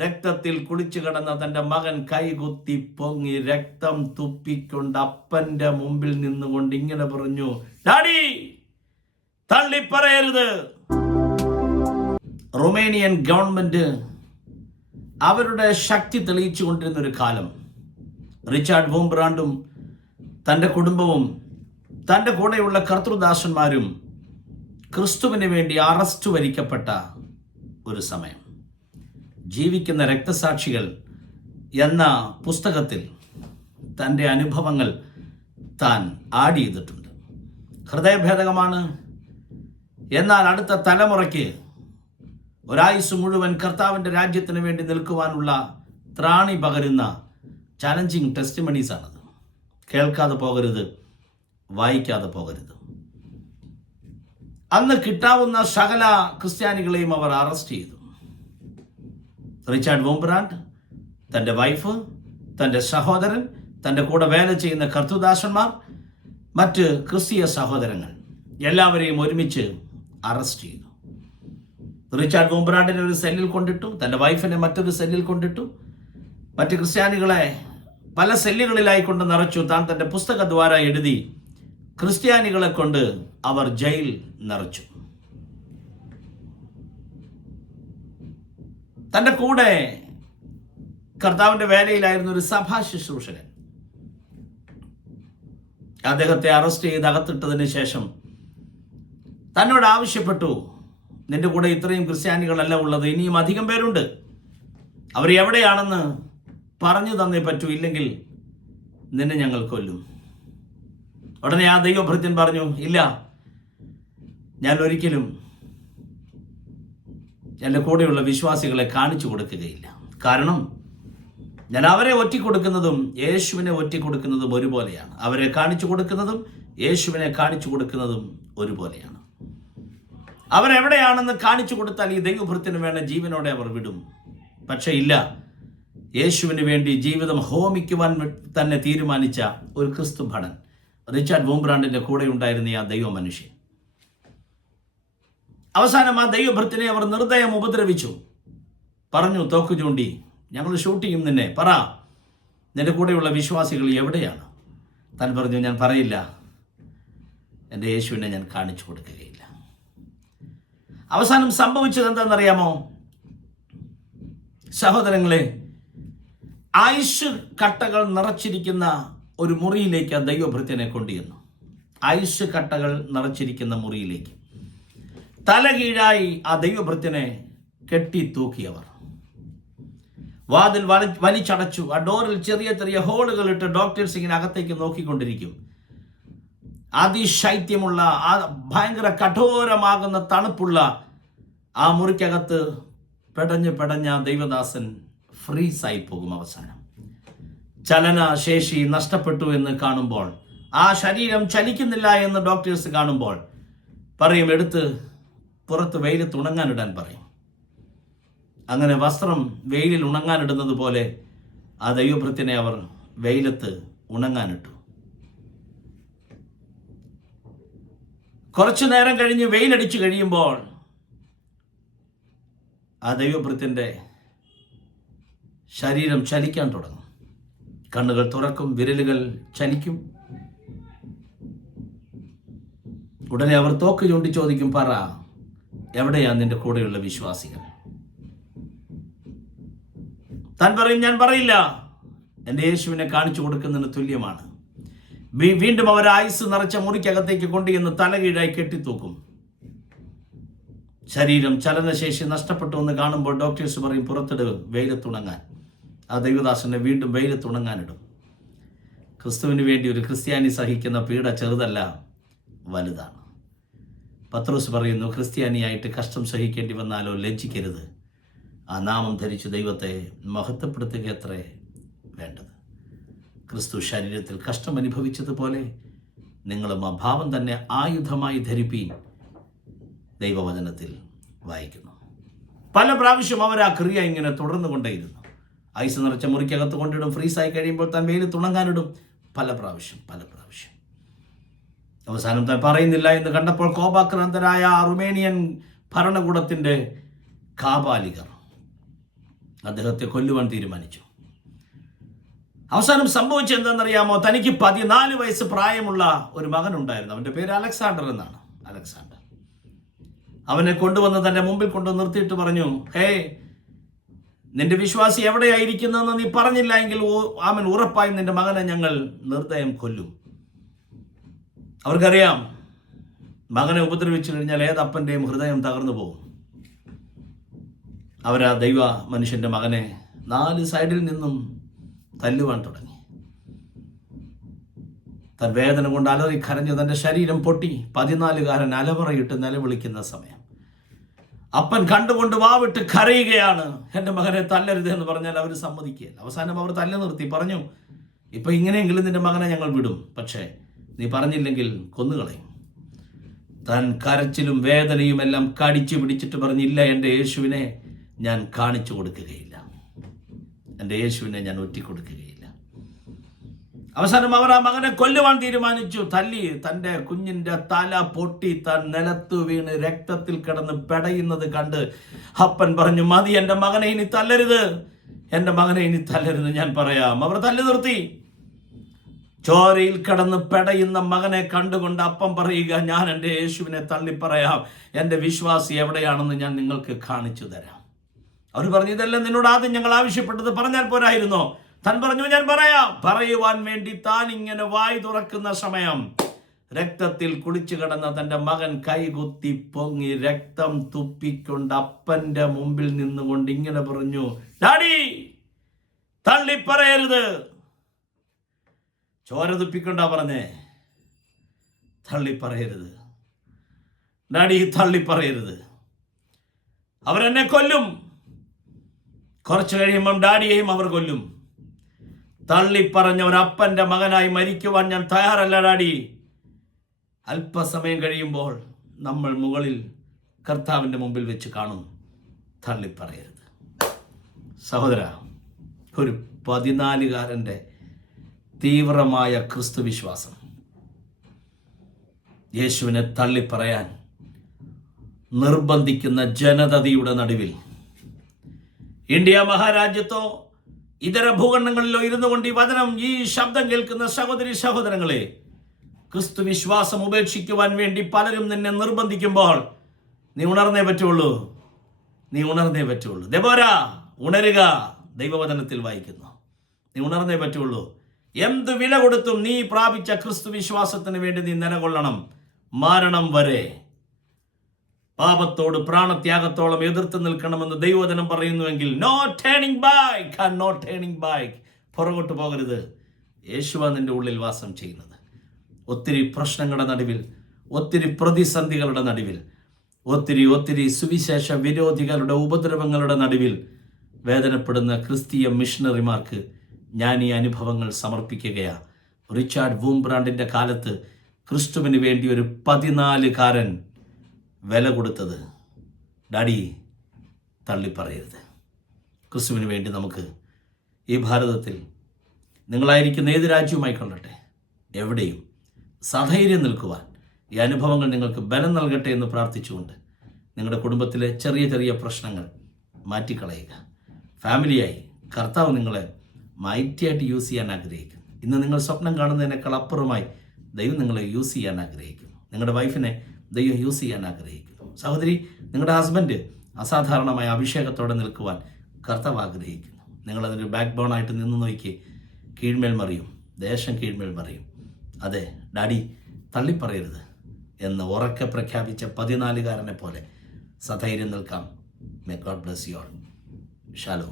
രക്തത്തിൽ കുളിച്ചു കിടന്ന തന്റെ മകൻ കൈകുത്തി പൊങ്ങി രക്തം തുപ്പിക്കൊണ്ട് അപ്പന്റെ മുമ്പിൽ നിന്നുകൊണ്ട് ഇങ്ങനെ പറഞ്ഞു ഡാഡി തള്ളിപ്പറയരുത്. റൊമേനിയൻ ഗവൺമെന്റ് അവരുടെ ശക്തി തെളിയിച്ചു കൊണ്ടിരുന്ന ഒരു കാലം. റിച്ചാർഡ് ബോംബ്രാണ്ടും തന്റെ കുടുംബവും തന്റെ കൂടെയുള്ള കർത്തൃദാസന്മാരും ക്രിസ്തുവിന് വേണ്ടി അറസ്റ്റ് വരിക്കപ്പെട്ട ഒരു സമയം. ജീവിക്കുന്ന രക്തസാക്ഷികൾ എന്ന പുസ്തകത്തിൽ തന്റെ അനുഭവങ്ങൾ താൻ ആഡ് ചെയ്തിട്ടുണ്ട്. ഹൃദയഭേദകമാണ്. എന്നാൽ അടുത്ത തലമുറയ്ക്ക് ഒരായുസ് മുഴുവൻ കർത്താവിന്റെ രാജ്യത്തിന് വേണ്ടി നിൽക്കുവാനുള്ള ത്രാണി പകരുന്ന ചലഞ്ചിങ് ടെസ്റ്റിമണീസ് ആണത്. കേൾക്കാതെ പോകരുത് വായിക്കാതെ പോകരുത്. അന്ന് കിട്ടാവുന്ന സകല ക്രിസ്ത്യാനികളെയും അവർ അറസ്റ്റ് ചെയ്തു. റിച്ചാർഡ് വോംബ്രാൻഡ് തന്റെ വൈഫ് തന്റെ സഹോദരൻ തന്റെ കൂടെ വേല ചെയ്യുന്ന കർത്തുദാസന്മാർ മറ്റ് ക്രിസ്തീയ സഹോദരങ്ങൾ എല്ലാവരെയും ഒരുമിച്ച് അറസ്റ്റ് ചെയ്തു. റിച്ചാർഡ് വോംബ്രാൻഡിനെ ഒരു സെല്ലിൽ കൊണ്ടിട്ടു തന്റെ വൈഫിനെ മറ്റൊരു സെല്ലിൽ കൊണ്ടിട്ടു. മറ്റ് ക്രിസ്ത്യാനികളെ പല സെല്ലുകളിലായി കൊണ്ട് നിറച്ചു താൻ തന്റെ പുസ്തകദ്വാര എഴുതി ക്രിസ്ത്യാനികളെ കൊണ്ട് അവർ ജയിൽ നിറച്ചു. തന്റെ കൂടെ കർത്താവിന്റെ വേലയിലായിരുന്ന ഒരു സഭാ ശുശ്രൂഷകൻ. അദ്ദേഹത്തെ അറസ്റ്റ് ചെയ്ത് അകത്തിട്ടതിന് ശേഷം തന്നോട് ആവശ്യപ്പെട്ടു നിന്റെ കൂടെ ഇത്രയും ക്രിസ്ത്യാനികളല്ല ഉള്ളത് ഇനിയും അധികം പേരുണ്ട്. അവർ എവിടെയാണെന്ന് പറഞ്ഞു തന്നേ പറ്റൂ ഇല്ലെങ്കിൽ നിന്നെ ഞങ്ങൾ കൊല്ലും. ഉടനെ ആ ദൈവഭൃത്യൻ പറഞ്ഞു ഇല്ല ഞാൻ ഒരിക്കലും എന്റെ കൂടെയുള്ള വിശ്വാസികളെ കാണിച്ചു കൊടുക്കുകയില്ല. കാരണം ഞാൻ അവരെ ഒറ്റിക്കൊടുക്കുന്നതും യേശുവിനെ ഒറ്റിക്കൊടുക്കുന്നതും ഒരുപോലെയാണ്. അവരെ കാണിച്ചു കൊടുക്കുന്നതും യേശുവിനെ കാണിച്ചു കൊടുക്കുന്നതും ഒരുപോലെയാണ്. അവരെവിടെയാണെന്ന് കാണിച്ചു കൊടുത്താൽ ഈ ദൈവഭൃത്തിന് വേണ്ട ജീവനോടെ അവർ വിടും. പക്ഷേ ഇല്ല. യേശുവിന് വേണ്ടി ജീവിതം ഹോമിക്കുവാൻ തന്നെ തീരുമാനിച്ച ഒരു ക്രിസ്തു ഭടൻ റിച്ചാർഡ് ബോംബ്രാണ്ടിന്റെ കൂടെ ഉണ്ടായിരുന്ന ആ ദൈവ മനുഷ്യൻ അവസാനം ആ ദൈവഭൃത്തിനെ അവർ നിർദ്ദയം ഉപദ്രവിച്ചു. പറഞ്ഞു തോക്ക് ചൂണ്ടി ഞങ്ങൾ ഷൂട്ട് ചെയ്യും നിന്നെ. പറ നിന്റെ കൂടെയുള്ള വിശ്വാസികൾ എവിടെയാണ്? താൻ പറഞ്ഞു ഞാൻ പറയില്ല. എന്റെ യേശുവിനെ ഞാൻ കാണിച്ചു കൊടുക്കുകയില്ല. അവസാനം സംഭവിച്ചത് എന്താണെന്നറിയാമോ? സഹോദരങ്ങളെ ആയുഷ് കട്ടകൾ നിറച്ചിരിക്കുന്ന ഒരു മുറിയിലേക്ക് ആ ദൈവഭൃത്യനെ കൊണ്ടുചെന്നു. ആയുഷ് കട്ടകൾ നിറച്ചിരിക്കുന്ന മുറിയിലേക്ക്. തലകീഴായി ആ ദൈവഭൃത്തിനെ കെട്ടി തൂക്കിയവർ വാതിൽ വലി വലിച്ചടച്ചു. ആ ഡോറിൽ ചെറിയ ചെറിയ ഹോളുകൾ ഇട്ട് ഡോക്ടേഴ്സ് ഇങ്ങനെ അകത്തേക്ക് നോക്കിക്കൊണ്ടിരിക്കും. അതിശൈത്യമുള്ള ആ ഭയങ്കര കഠോരമാകുന്ന തണുപ്പുള്ള ആ മുറിക്കകത്ത് പെടഞ്ഞ് പെടഞ്ഞ ദൈവദാസൻ ഫ്രീസായി പോകും അവസാനം. ചലനശേഷി നഷ്ടപ്പെട്ടു എന്ന് കാണുമ്പോൾ ആ ശരീരം ചലിക്കുന്നില്ല എന്ന് ഡോക്ടേഴ്സ് കാണുമ്പോൾ പറയും എടുത്ത് പുറത്ത് വെയിലത്ത് ഉണങ്ങാനിടാൻ പറയും. അങ്ങനെ വസ്ത്രം വെയിലിൽ ഉണങ്ങാനിടുന്നത് പോലെ ആ ദൈവഭൃത്തിനെ അവർ വെയിലത്ത് ഉണങ്ങാനിട്ടു. കുറച്ചു നേരം കഴിഞ്ഞ് വെയിലടിച്ചു കഴിയുമ്പോൾ ആ ദൈവഭൃത്തിന്റെ ശരീരം ചലിക്കാൻ തുടങ്ങും. കണ്ണുകൾ തുറക്കും വിരലുകൾ ചലിക്കും. ഉടനെ അവർ തോക്ക് ചൂണ്ടി ചോദിക്കും പറ എവിടെയാ നിന്റെ കൂടെയുള്ള വിശ്വാസികൾ? താൻ പറയും ഞാൻ പറയില്ല. എന്റെ യേശുവിനെ കാണിച്ചു കൊടുക്കുന്നതിന് തുല്യമാണ്. വീണ്ടും അവർ ആയുസ് നിറച്ച മുറിക്കകത്തേക്ക് കൊണ്ടുചെന്ന് തലകീഴായി കെട്ടിത്തൂക്കും. ശരീരം ചലനശേഷി നഷ്ടപ്പെട്ടു എന്ന് കാണുമ്പോൾ ഡോക്ടേഴ്സ് പറയും പുറത്തിടുക വെയിലത്തുണങ്ങാൻ. ആ ദൈവദാസനെ വീണ്ടും വെയിലത്തുണങ്ങാനിടും. ക്രിസ്തുവിന് വേണ്ടി ഒരു ക്രിസ്ത്യാനി സഹിക്കുന്ന പീഡ ചെറുതല്ല വലുതാണ്. പത്രോസ് പറയുന്നു ക്രിസ്ത്യാനിയായിട്ട് കഷ്ടം സഹിക്കേണ്ടി വന്നാലോ ലജ്ജിക്കരുത്. ആ നാമം ധരിച്ച് ദൈവത്തെ മഹത്വപ്പെടുത്തുക അത്രേ വേണ്ടത്. ക്രിസ്തു ശരീരത്തിൽ കഷ്ടം അനുഭവിച്ചതുപോലെ നിങ്ങളും ആ ഭാവം തന്നെ ആയുധമായി ധരിപ്പീൻ ദൈവവചനത്തിൽ വായിക്കുന്നു. പല പ്രാവശ്യം അവർ ആ ക്രിയ ഇങ്ങനെ തുടർന്നു കൊണ്ടേയിരുന്നു. ഐസ് നിറച്ച മുറിക്കകത്ത് കൊണ്ടിടും ഫ്രീസായി കഴിയുമ്പോൾ താൻ വെയിൽ തുണങ്ങാനിടും. പല പ്രാവശ്യം പല പ്രാവശ്യം. അവസാനം താൻ പറയുന്നില്ല എന്ന് കണ്ടപ്പോൾ കോപാക്രാന്തരായ റുമേനിയൻ ഭരണകൂടത്തിന്റെ കാപാലികർ അദ്ദേഹത്തെ കൊല്ലുവാൻ തീരുമാനിച്ചു. അവസാനം സംഭവിച്ചത് എന്താണെന്നറിയാമോ? തനിക്ക് പതിനാല് വയസ്സ് പ്രായമുള്ള ഒരു മകനുണ്ടായിരുന്നു. അവന്റെ പേര് അലക്സാണ്ടർ എന്നാണ്. അലക്സാണ്ടർ. അവനെ കൊണ്ടുവന്ന് തന്റെ മുമ്പിൽ കൊണ്ടു നിർത്തിയിട്ട് പറഞ്ഞു ഹേ നിന്റെ വിശ്വാസി എവിടെയായിരിക്കുന്നതെന്ന് നീ പറഞ്ഞില്ല എങ്കിൽ ആമൻ ഉറപ്പായും നിന്റെ മകനെ ഞങ്ങൾ നിർദ്ദയം കൊല്ലും. അവർക്കറിയാം മകനെ ഉപദ്രവിച്ചു കഴിഞ്ഞാൽ ഏതപ്പന്റെയും ഹൃദയം തകർന്നു പോകും. അവരാ ദൈവ മനുഷ്യന്റെ മകനെ നാല് സൈഡിൽ നിന്നും തല്ലുവാൻ തുടങ്ങി. തൻ വേദന കൊണ്ട് അലറി കരഞ്ഞ് തന്റെ ശരീരം പൊട്ടി പതിനാലുകാരൻ അലവറയിട്ട് നിലവിളിക്കുന്ന സമയം. അപ്പൻ കണ്ടുകൊണ്ട് വാവിട്ട് കരയുകയാണ് എന്റെ മകനെ തല്ലരുത് എന്ന് പറഞ്ഞാൽ അവർ സമ്മതിക്കുകയില്ല. അവസാനം അവർ തല്ല നിർത്തി പറഞ്ഞു ഇപ്പം ഇങ്ങനെയെങ്കിലും നിന്റെ മകനെ ഞങ്ങൾ വിടും. പക്ഷേ നീ പറഞ്ഞില്ലെങ്കിൽ കൊന്നുകളയും. താൻ കരച്ചിലും വേദനയും എല്ലാം കടിച്ചു പിടിച്ചിട്ട് പറഞ്ഞില്ല എന്റെ യേശുവിനെ ഞാൻ കാണിച്ചു കൊടുക്കുകയില്ല. എന്റെ യേശുവിനെ ഞാൻ ഒറ്റിക്കൊടുക്കുകയില്ല. അവസാനം അവർ ആ മകനെ കൊല്ലുവാൻ തീരുമാനിച്ചു. തല്ലി തന്റെ കുഞ്ഞിന്റെ തല പൊട്ടി താൻ നിലത്തു വീണ് രക്തത്തിൽ കിടന്ന് പെടയുന്നത് കണ്ട് അപ്പൻ പറഞ്ഞു മതി എന്റെ മകനെ ഇനി തല്ലരുത്. എന്റെ മകനെ ഇനി തല്ലരുത് ഞാൻ പറയാം. അവർ തല്ലു നിർത്തി. ചോരയിൽ കടന്ന് പെടയുന്ന മകനെ കണ്ടുകൊണ്ട് അപ്പം പറയുക ഞാൻ എന്റെ യേശുവിനെ തള്ളിപ്പറയാം. എന്റെ വിശ്വാസി എവിടെയാണെന്ന് ഞാൻ നിങ്ങൾക്ക് കാണിച്ചു തരാം. അവർ പറഞ്ഞു ഇതെല്ലാം നിന്നോട് ആദ്യം ഞങ്ങൾ ആവശ്യപ്പെട്ടത് പറഞ്ഞാൽ പോരായിരുന്നോ. താൻ പറഞ്ഞു ഞാൻ പറയാം. പറയുവാൻ വേണ്ടി താൻ ഇങ്ങനെ വായി തുറക്കുന്ന സമയം രക്തത്തിൽ കുളിച്ചു കിടന്ന തന്റെ മകൻ കൈകുത്തി പൊങ്ങി രക്തം തുപ്പിക്കൊണ്ട് അപ്പന്റെ മുമ്പിൽ നിന്നുകൊണ്ട് ഇങ്ങനെ പറഞ്ഞു ഡാഡി തള്ളിപ്പറയരുത്. ചോര തുപ്പിക്കൊണ്ടാ പറഞ്ഞേ? തള്ളി പറയരുത് ഡാഡി തള്ളി പറയരുത് അവരെന്നെ കൊല്ലും. കുറച്ചു കഴിയുമ്പം ഡാഡിയെയും അവർ കൊല്ലും. തള്ളിപ്പറഞ്ഞ ഒരു അപ്പന്റെ മകനായി മരിക്കുവാൻ ഞാൻ തയ്യാറല്ല ഡാഡി. അല്പസമയം കഴിയുമ്പോൾ നമ്മൾ മുകളിൽ കർത്താവിന്റെ മുമ്പിൽ വെച്ച് കാണും. തള്ളിപ്പറയരുത്. സഹോദര ഒരു പതിനാലുകാരന്റെ തീവ്രമായ ക്രിസ്തു വിശ്വാസം യേശുവിനെ തള്ളിപ്പറയാൻ നിർബന്ധിക്കുന്ന ജനതയുടെ നടുവിൽ ഇന്ത്യ മഹാരാജ്യത്തോ ഇതര ഭൂഖണ്ഡങ്ങളിലോ ഇരുന്നു കൊണ്ട് ഈ വചനം ഈ ശബ്ദം കേൾക്കുന്ന സഹോദരി സഹോദരങ്ങളെ ക്രിസ്തു വിശ്വാസം ഉപേക്ഷിക്കുവാൻ വേണ്ടി പലരും നിന്നെ നിർബന്ധിക്കുമ്പോൾ നീ ഉണർന്നേ പറ്റുള്ളൂ. നീ ഉണർന്നേ പറ്റുള്ളൂ. ദബോര ഉണരുക ദൈവവചനത്തിൽ വായിക്കുന്നു. നീ ഉണർന്നേ പറ്റുള്ളൂ. എന്ത് വില കൊടുത്തും നീ പ്രാപിച്ച ക്രിസ്തു വിശ്വാസത്തിന് വേണ്ടി നീ നിലകൊള്ളണം. മരണം വരെ. പാപത്തോട് പ്രാണത്യാഗത്തോളം എതിർത്ത് നിൽക്കണമെന്ന് ദൈവോധനം പറയുന്നുവെങ്കിൽ no turning back no turning back പുറകോട്ട് പോകരുത്. യേശുവ നിന്റെ ഉള്ളിൽ വാസം ചെയ്യുന്നത്. ഒത്തിരി പ്രശ്നങ്ങളുടെ നടുവിൽ ഒത്തിരി പ്രതിസന്ധികളുടെ നടുവിൽ ഒത്തിരി ഒത്തിരി സുവിശേഷ വിരോധികളുടെ ഉപദ്രവങ്ങളുടെ നടുവിൽ വേദനപ്പെടുന്ന ക്രിസ്തീയ മിഷണറിമാർക്ക് ഞാൻ ഈ അനുഭവങ്ങൾ സമർപ്പിക്കുകയാണ് റിച്ചാർഡ് വൂംബ്രാണ്ടിന്റെ കാലത്ത് ക്രിസ്തുവിന് വേണ്ടി ഒരു പതിനാലുകാരൻ വില കൊടുത്തത്. ഡാഡി തള്ളിപ്പറയരുത്. ക്രിസ്തുവിന് വേണ്ടി നമുക്ക് ഈ ഭാരതത്തിൽ നിങ്ങളായിരിക്കുന്ന ഏത് രാജ്യവുമായി കൊള്ളട്ടെ? എവിടെയും. സധൈര്യം നിൽക്കുവാൻ ഈ അനുഭവങ്ങൾ നിങ്ങൾക്ക് ബലം നൽകട്ടെ എന്ന് പ്രാർത്ഥിച്ചുകൊണ്ട് നിങ്ങളുടെ കുടുംബത്തിലെ ചെറിയ ചെറിയ പ്രശ്നങ്ങൾ മാറ്റിക്കളയുക. ഫാമിലിയായി കർത്താവ് നിങ്ങളെ മൈറ്റിയായിട്ട് യൂസ് ചെയ്യാൻ ആഗ്രഹിക്കുന്നു. ഇന്ന് നിങ്ങൾ സ്വപ്നം കാണുന്നതിനേക്കാൾ അപ്പുറമായി ദൈവം നിങ്ങളെ യൂസ് ചെയ്യാൻ ആഗ്രഹിക്കുന്നു. നിങ്ങളുടെ വൈഫിനെ ദൈവം യൂസ് ചെയ്യാൻ ആഗ്രഹിക്കുന്നു. സഹോദരി നിങ്ങളുടെ ഹസ്ബൻഡ് അസാധാരണമായ അഭിഷേകത്തോടെ നിൽക്കുവാൻ കർത്താവ് ആഗ്രഹിക്കുന്നു. നിങ്ങളതിന്റെ ബാക്ക് ബോണായിട്ട് നിന്ന് നോക്കി കീഴ്മേൽ മറിയും ദേശം കീഴ്മേൽ മറിയും. അതെ ഡാഡി തള്ളിപ്പറയരുത് എന്ന് ഉറക്കെ പ്രഖ്യാപിച്ച പതിനാലുകാരനെ പോലെ സധൈര്യം നിൽക്കാം. May God bless you all shallow